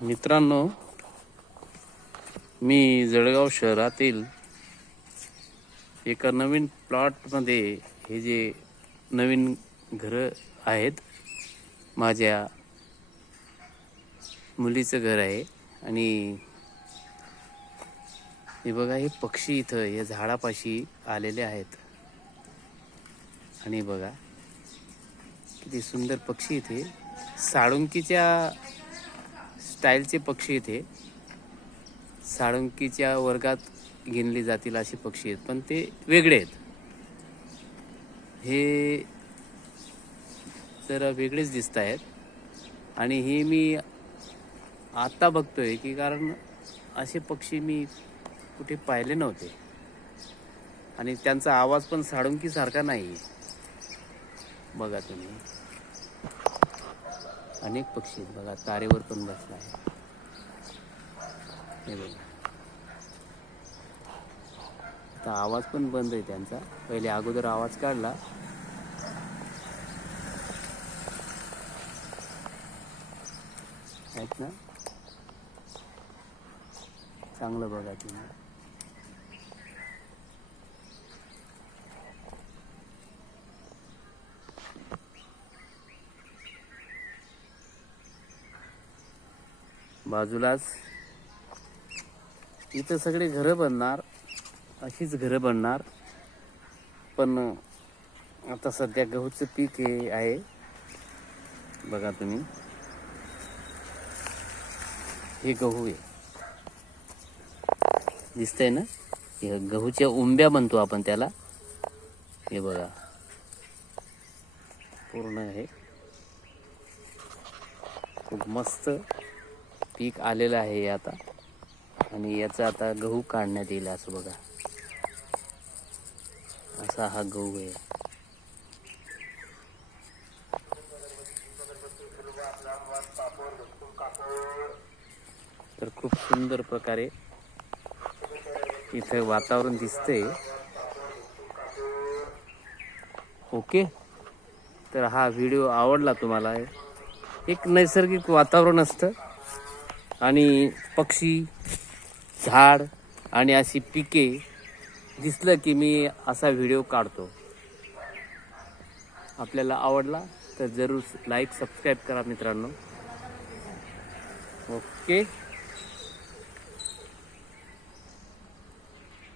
मित्रांनो मी जळगाव शहरातील एका नवीन प्लॉटमध्ये हे जे नवीन घरं आहेत माझ्या मुलीचं घर आहे आणि हे बघा हे पक्षी इथं या झाडापाशी आलेले आहेत. आणि बघा किती सुंदर पक्षी इथे. साळुंकीच्या स्टाईलचे पक्षी इथे. साळुंकीच्या वर्गात गिनले जातील असे पक्षी आहेत पण ते वेगळे आहेत. हे जरा वेगळेच दिसत आहेत. आणि हे मी आत्ता बघतोय की कारण असे पक्षी मी कुठे पाहिले नव्हते. आणि त्यांचा आवाज पण साळुंकीसारखा नाही आहे बघा तुम्ही. अनेक पक्षी आहेत बघा तारेवर पण बसला आहे. हे बघा. आता आवाज पण बंद आहे त्यांचा. पहिले अगोदर आवाज काढला. आहेत ना? चांगलं बघा तुम्ही. बाजूलाच. इथं सगळे घरं बनणार अशीच घरं बनणार. पण आता सध्या गहूचं पीक हे आहे. बघा तुम्ही. हे गहू आहे. दिसतंय ना? हे गहूच्या उंब्या म्हणतो आपण त्याला. हे बघा. पूर्ण आहे खूप मस्त. पीक आलेलं आहे आता. आणि याचा आता गहू काढण्यात येईल असं बघा. असा हा गहू आहे. तर खूप सुंदर प्रकारे इथे वातावरण दिसतंय. ओके? तर हा व्हिडिओ आवडला तुम्हाला? एक नैसर्गिक वातावरण असतं. आणि पक्षी झाड आणि अशी पिके दिसलं की मी असा व्हिडिओ काढतो. आपल्याला आवडला तर जरूर लाईक सबस्क्राईब करा मित्रांनो. ओके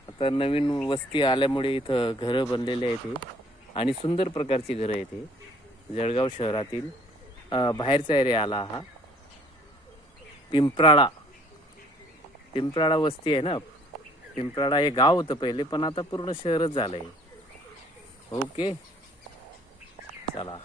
आता नवीन वस्ती आल्यामुळे इथं घरं बनलेले आहेत आणि सुंदर प्रकारची घरं आहेत जळगाव शहरातील बाहेरचा एरिया आला हा. पिंपराळा. पिंपराळा वस्ती आहे ना? पिंपराळा हे गाव होतं पहिले पण आता पूर्ण शहरच झालंय. ओके? चला.